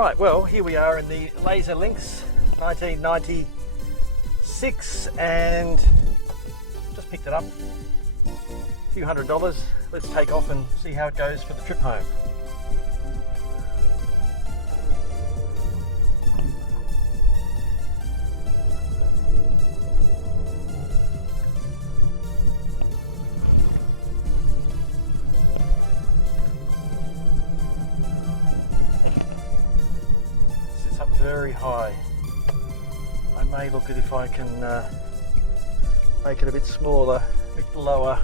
Right, well, here we are in the Laser Lynx 1996 and just picked it up. A few $100. Let's take off and see how it goes for the trip home. Sits up very high. I may look at if I can make it a bit smaller, a bit lower.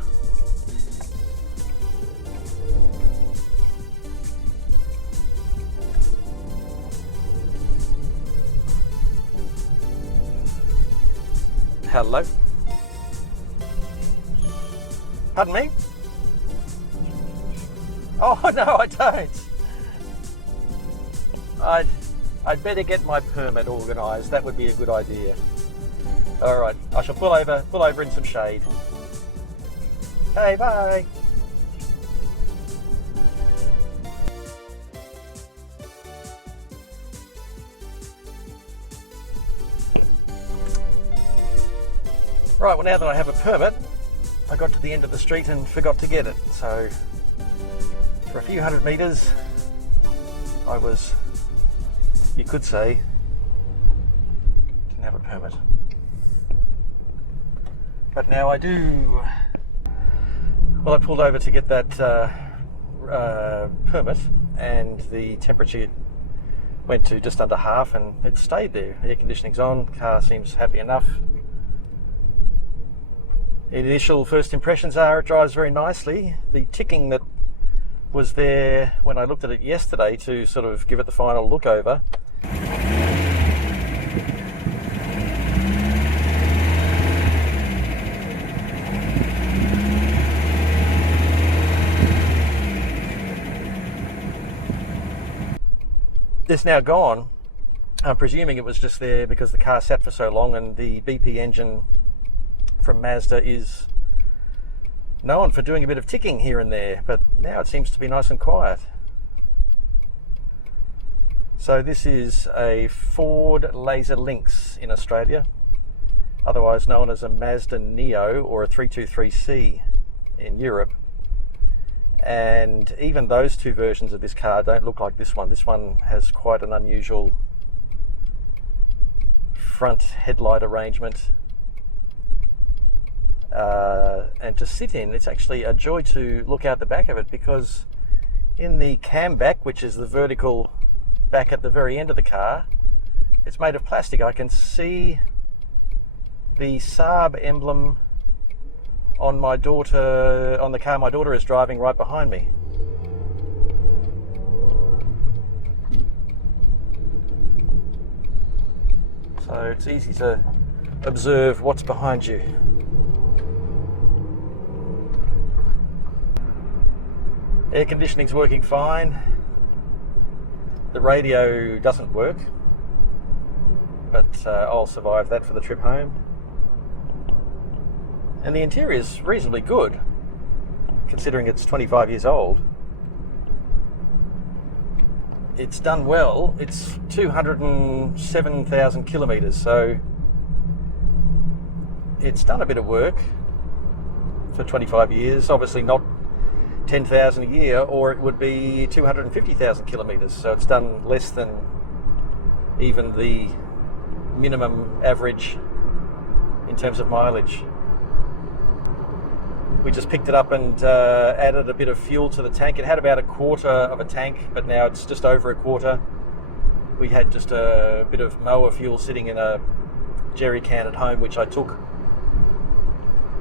Hello. Pardon me? Oh no, I don't. I'd better get my permit organised. That would be a good idea. All right, I shall pull over in some shade. Hey, bye. Right, well, now that I have a permit, I got to the end of the street and forgot to get it. So for a few hundred metres, I was, you could say, didn't have a permit. But now I do. Well, I pulled over to get that permit, and the temperature went to just under half, and it stayed there. Air conditioning's on, car seems happy enough. Initial first impressions are it drives very nicely. The ticking that was there when I looked at it yesterday to sort of give it the final look over, it's now gone. I'm presuming it was just there because the car sat for so long, and the BP engine from Mazda is known for doing a bit of ticking here and there, but now it seems to be nice and quiet. So this is a Ford Laser Lynx in Australia, otherwise known as a Mazda Neo or a 323C in Europe. And even those two versions of this car don't look like this one. This one has quite an unusual front headlight arrangement. And to sit in, it's actually a joy to look out the back of it, because in the cam back, which is the vertical back at the very end of the car, it's made of plastic. I can see the Saab emblem on my daughter, on the car my daughter is driving right behind me. So it's easy to observe what's behind you. Air conditioning's working fine. The radio doesn't work, but I'll survive that for the trip home. And the interior is reasonably good, considering it's 25 years old. It's done well. It's 207,000 kilometres, so it's done a bit of work for 25 years. Obviously not 10,000 a year, or it would be 250,000 kilometres. So it's done less than even the minimum average in terms of mileage. We just picked it up and added a bit of fuel to the tank. It had about a quarter of a tank, but now it's just over a quarter. We had just a bit of mower fuel sitting in a jerry can at home, which I took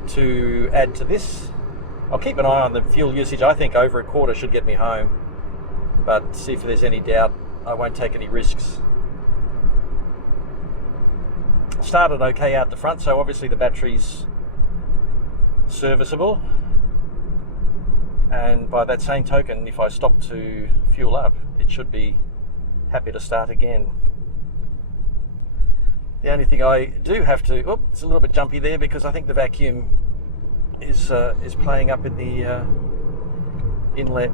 to add to this. I'll keep an eye on the fuel usage. I think over a quarter should get me home, but see if there's any doubt, I won't take any risks. Started okay out the front, so obviously the battery's serviceable, and by that same token, if I stop to fuel up, it should be happy to start again. The only thing I do have to, it's a little bit jumpy there because I think the vacuum is playing up in the inlet.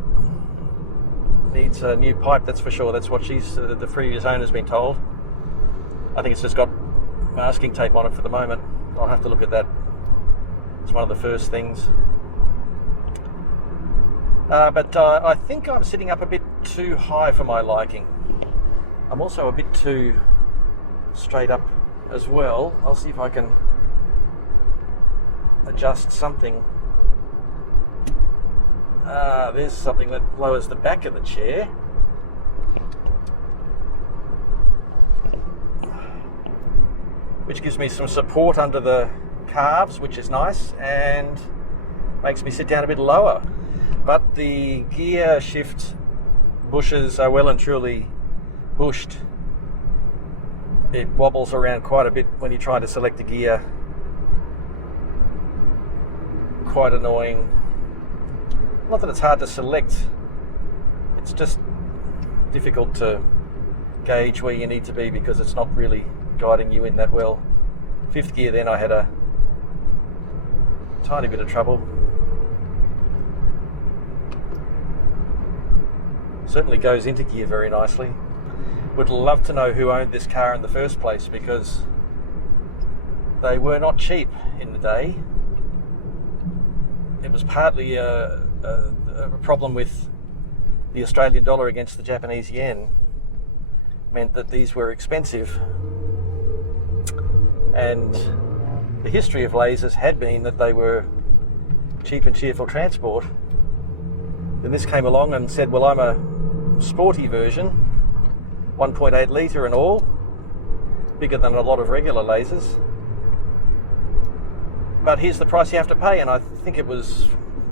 needs a new pipe, that's for sure. That's what the previous owner's been told. I think it's just got masking tape on it for the moment. I'll have to look at that. It's one of the first things. But I think I'm sitting up a bit too high for my liking. I'm also a bit too straight up as well. I'll see if I can adjust something. There's something that lowers the back of the chair. Which gives me some support under the calves, which is nice, and makes me sit down a bit lower. But the gear shift bushes are well and truly bushed. It wobbles around quite a bit when you try to select a gear. Quite annoying. Not that it's hard to select, it's just difficult to gauge where you need to be because it's not really guiding you in that well. Fifth gear, then I had a tiny bit of trouble. Certainly goes into gear very nicely. Would love to know who owned this car in the first place, because they were not cheap in the day. It was partly a problem with the Australian dollar against the Japanese yen. Meant that these were expensive. And the history of lasers had been that they were cheap and cheerful transport. Then this came along and said, well, I'm a sporty version, 1.8 litre and all, bigger than a lot of regular lasers. But here's the price you have to pay, and I think it was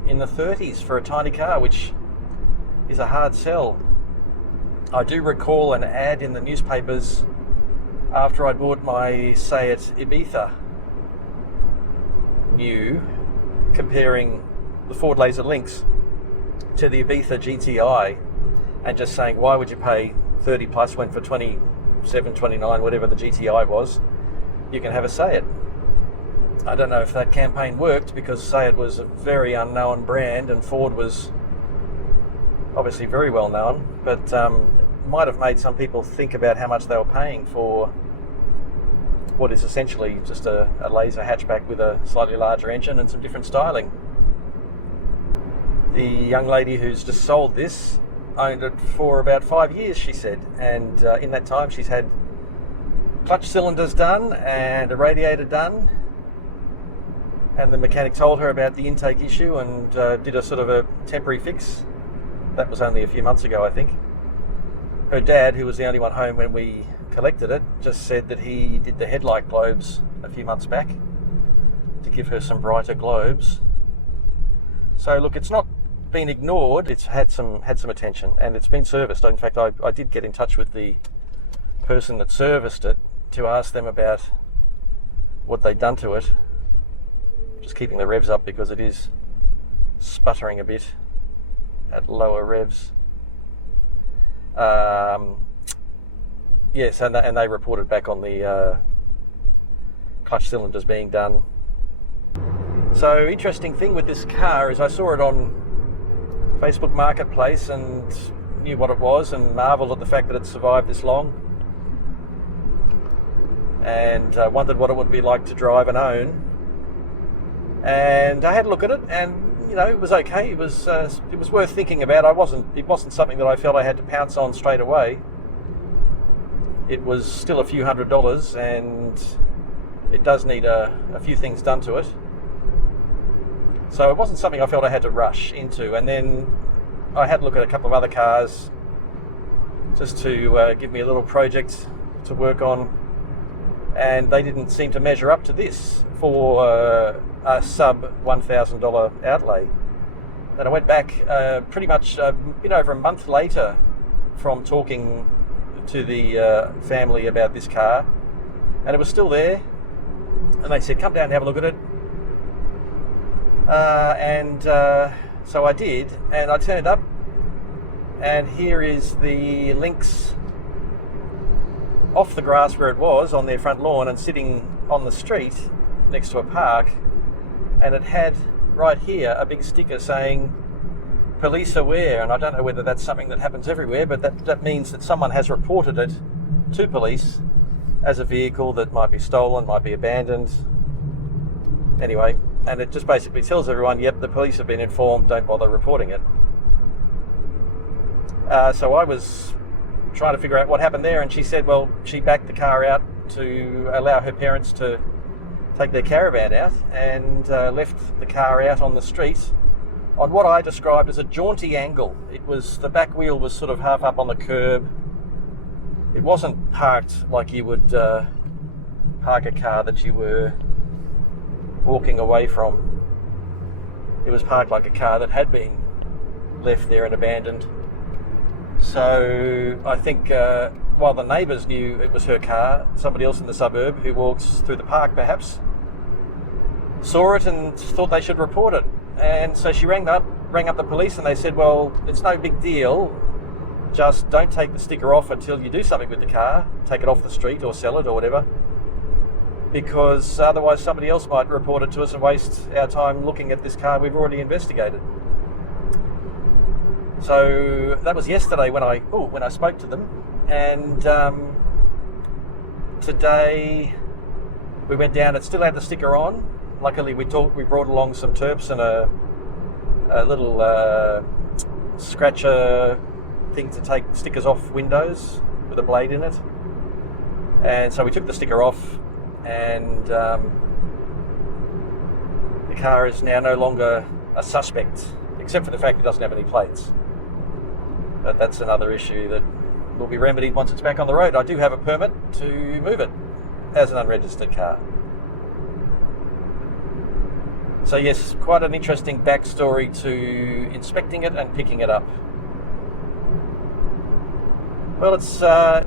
in the 30s for a tiny car, which is a hard sell. I do recall an ad in the newspapers after I bought my Seat Ibiza new, comparing the Ford Laser Lynx to the Ibiza GTI, and just saying, why would you pay 30 plus when for 27, 29, whatever the GTI was, you can have a Seat. I don't know if that campaign worked, because Seat was a very unknown brand and Ford was obviously very well known, but might have made some people think about how much they were paying for what is essentially just a laser hatchback with a slightly larger engine and some different styling. The young lady who's just sold this owned it for about 5 years, she said, and in that time she's had clutch cylinders done and a radiator done, and the mechanic told her about the intake issue and did a sort of a temporary fix. That was only a few months ago, I think. Her dad, who was the only one home when we collected it, just said that he did the headlight globes a few months back to give her some brighter globes. So look, it's not been ignored, it's had some attention, and it's been serviced. In fact, I did get in touch with the person that serviced it to ask them about what they'd done to it. Just keeping the revs up because it is sputtering a bit at lower revs. Yes, and they reported back on the clutch cylinders being done. So, interesting thing with this car is I saw it on Facebook Marketplace and knew what it was and marvelled at the fact that it survived this long, and wondered what it would be like to drive and own. And I had a look at it, and you know, it was okay. It was worth thinking about. It wasn't something that I felt I had to pounce on straight away. It was still a few $100s, and it does need a few things done to it. So it wasn't something I felt I had to rush into. And then I had a look at a couple of other cars just to give me a little project to work on, and they didn't seem to measure up to this for a sub $1,000 outlay. And I went back pretty much a bit over a month later from talking to the family about this car, and it was still there, and they said, come down and have a look at it. So I did, and I turned up, and here is the Lynx off the grass where it was on their front lawn and sitting on the street next to a park, and it had right here a big sticker saying police aware, and I don't know whether that's something that happens everywhere, but that means that someone has reported it to police as a vehicle that might be stolen, might be abandoned. Anyway, and it just basically tells everyone, yep, the police have been informed, don't bother reporting it. So I was trying to figure out what happened there, and she said, well, she backed the car out to allow her parents to take their caravan out, and left the car out on the street on what I described as a jaunty angle. It was, the back wheel was sort of half up on the curb. It wasn't parked like you would park a car that you were walking away from. It was parked like a car that had been left there and abandoned. So I think while the neighbours knew it was her car, somebody else in the suburb who walks through the park perhaps saw it and thought they should report it. And so she rang up the police, and they said, well, it's no big deal, just don't take the sticker off until you do something with the car, take it off the street or sell it or whatever, because otherwise somebody else might report it to us and waste our time looking at this car we've already investigated. So that was yesterday when I spoke to them, and today we went down. It still had the sticker on. Luckily, we brought along some terps and a little scratcher thing to take stickers off windows with a blade in it. And so we took the sticker off, and the car is now no longer a suspect, except for the fact it doesn't have any plates. But that's another issue that will be remedied once it's back on the road. I do have a permit to move it as an unregistered car. So yes, quite an interesting backstory to inspecting it and picking it up. Well, it's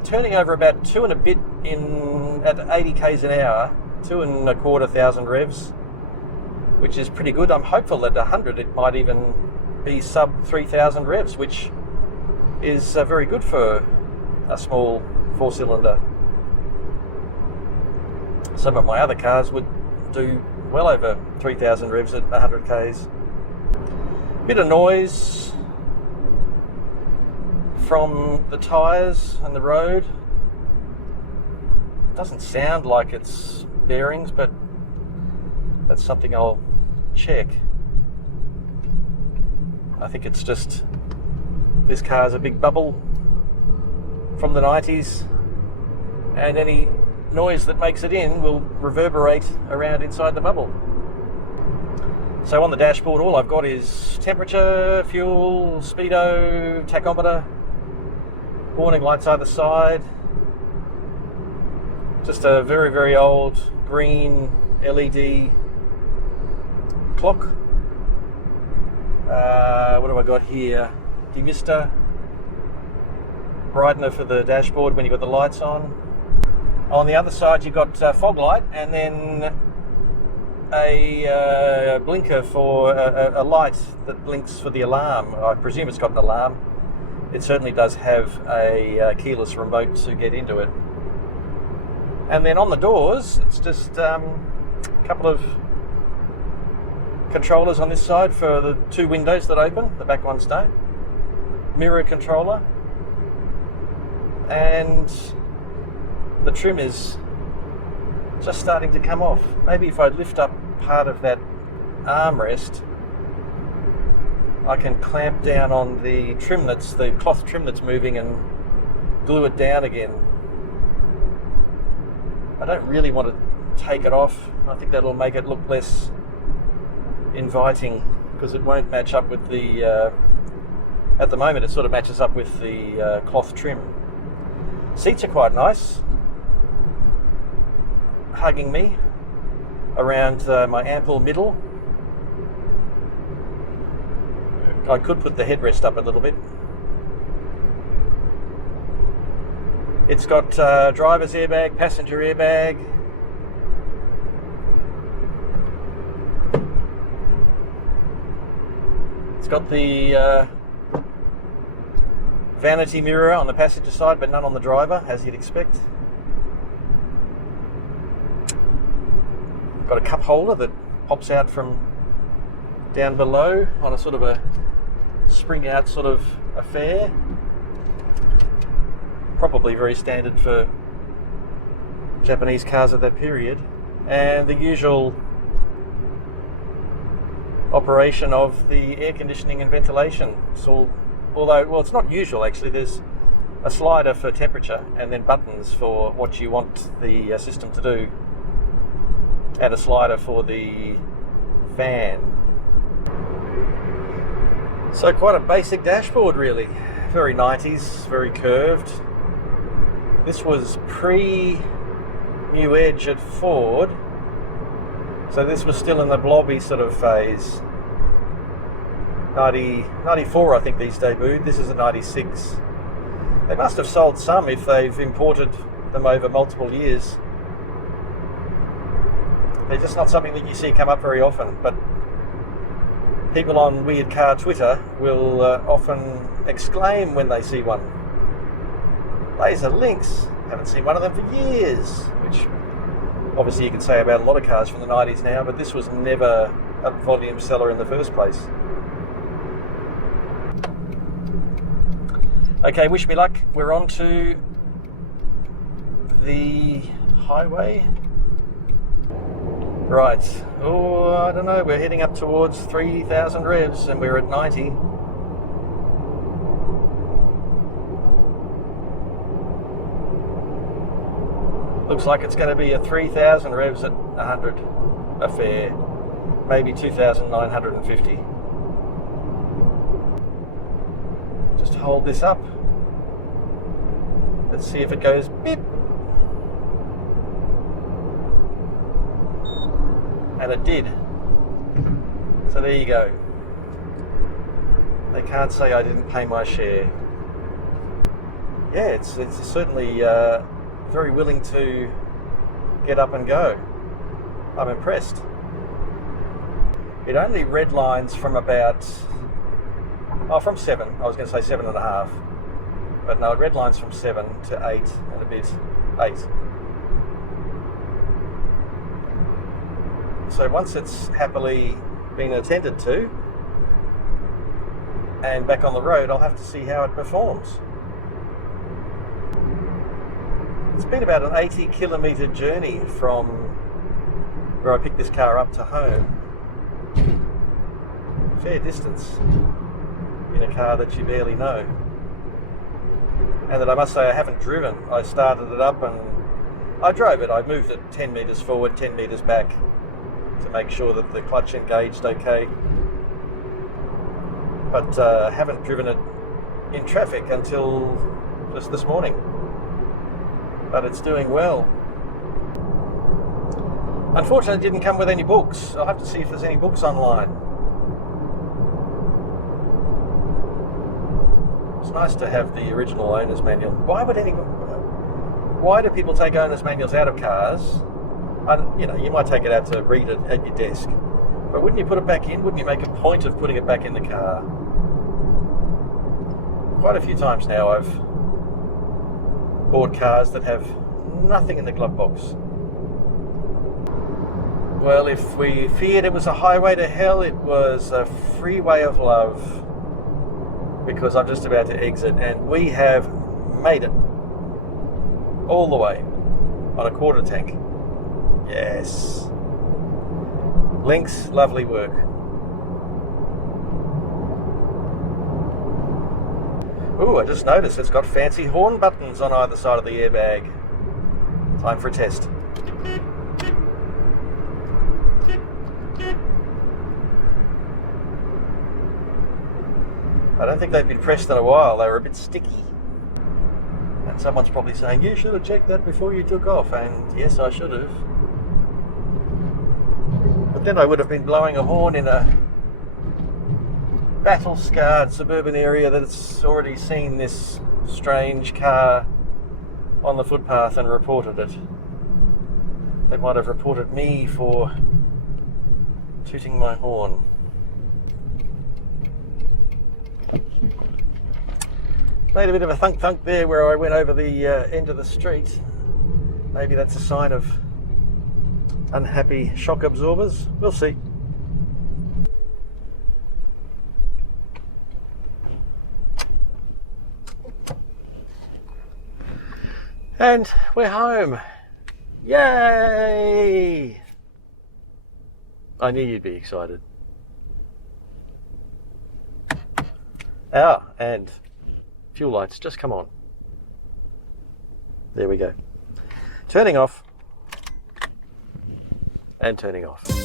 turning over about 2 and a bit at 80 k's an hour, 2,250 revs, which is pretty good. I'm hopeful that 100 it might even be sub 3,000 revs, which is very good for a small 4-cylinder. Some of my other cars would do well over 3,000 revs at 100 k's. Bit of noise from the tyres and the road. Doesn't sound like it's bearings, but that's something I'll check. I think it's just this car's a big bubble from the 90s, and any noise that makes it in will reverberate around inside the bubble. So on the dashboard, all I've got is temperature, fuel, speedo, tachometer, warning lights either side, just a very, very old green LED clock. What have I got here? Demister, brightener for the dashboard when you've got the lights on. On the other side, you've got fog light, and then a blinker for a light that blinks for the alarm. I presume it's got an alarm. It certainly does have a keyless remote to get into it. And then on the doors, it's just a couple of controllers on this side for the 2 windows that open, the back ones don't. Mirror controller, and the trim is just starting to come off. Maybe if I lift up part of that armrest, I can clamp down on the trim the cloth trim that's moving, and glue it down again. I don't really want to take it off. I think that'll make it look less inviting, because it won't match up with the at the moment it sort of matches up with the cloth trim. Seats are quite nice, hugging me around my ample middle. I could put the headrest up a little bit. It's got driver's airbag, passenger airbag. It's got the vanity mirror on the passenger side, but none on the driver, as you'd expect. Got a cup holder that pops out from down below on a sort of a spring out sort of affair. Probably very standard for Japanese cars of that period. And the usual operation of the air conditioning and ventilation. So, although, well, it's not usual actually. There's a slider for temperature and then buttons for what you want the system to do, and a slider for the fan. So quite a basic dashboard really. Very 90s, very curved. This was pre-New Edge at Ford, so this was still in the blobby sort of phase. 94 I think these debuted. This is a 96. They must have sold some if they've imported them over multiple years. They're just not something that you see come up very often, but people on Weird Car Twitter will often exclaim when they see one. Laser Lynx, haven't seen one of them for years, which obviously you can say about a lot of cars from the 90s now, but this was never a volume seller in the first place. Okay, wish me luck. We're on to the highway. Right. Oh, I don't know. We're heading up towards 3,000 revs and we're at 90. Looks like it's going to be a 3,000 revs at 100 affair. Maybe 2,950. Just hold this up. Let's see if it goes beep. And it did. So there you go. They can't say I didn't pay my share. Yeah, it's certainly very willing to get up and go. I'm impressed. It only redlines from about, from 7. I was going to say 7.5. But no, it redlines from 7 to 8 and a bit. 8. So once it's happily been attended to and back on the road, I'll have to see how it performs. It's been about an 80 kilometre journey from where I picked this car up to home. Fair distance in a car that you barely know. And that I must say I haven't driven. I started it up and I drove it. I moved it 10 metres forward, 10 metres back to make sure that the clutch engaged okay. But haven't driven it in traffic until just this morning. But it's doing well. Unfortunately, it didn't come with any books. I'll have to see if there's any books online. It's nice to have the original owner's manual. Why do people take owner's manuals out of cars? You know, you might take it out to read it at your desk, but wouldn't you put it back in? Wouldn't you make a point of putting it back in the car? Quite a few times now I've bought cars that have nothing in the glove box. Well, if we feared it was a highway to hell, it was a freeway of love, because I'm just about to exit and we have made it all the way on a quarter tank. Yes. Lynx, lovely work. Ooh, I just noticed it's got fancy horn buttons on either side of the airbag. Time for a test. I don't think they've been pressed in a while. They were a bit sticky. And someone's probably saying, you should have checked that before you took off. And yes, I should have. But then I would have been blowing a horn in a battle-scarred suburban area that's already seen this strange car on the footpath and reported it. They might have reported me for tooting my horn. Made a bit of a thunk-thunk there where I went over the end of the street. Maybe that's a sign of unhappy shock absorbers. We'll see. And we're home. Yay! I knew you'd be excited. And fuel lights just come on. There we go. Turning off and turning off.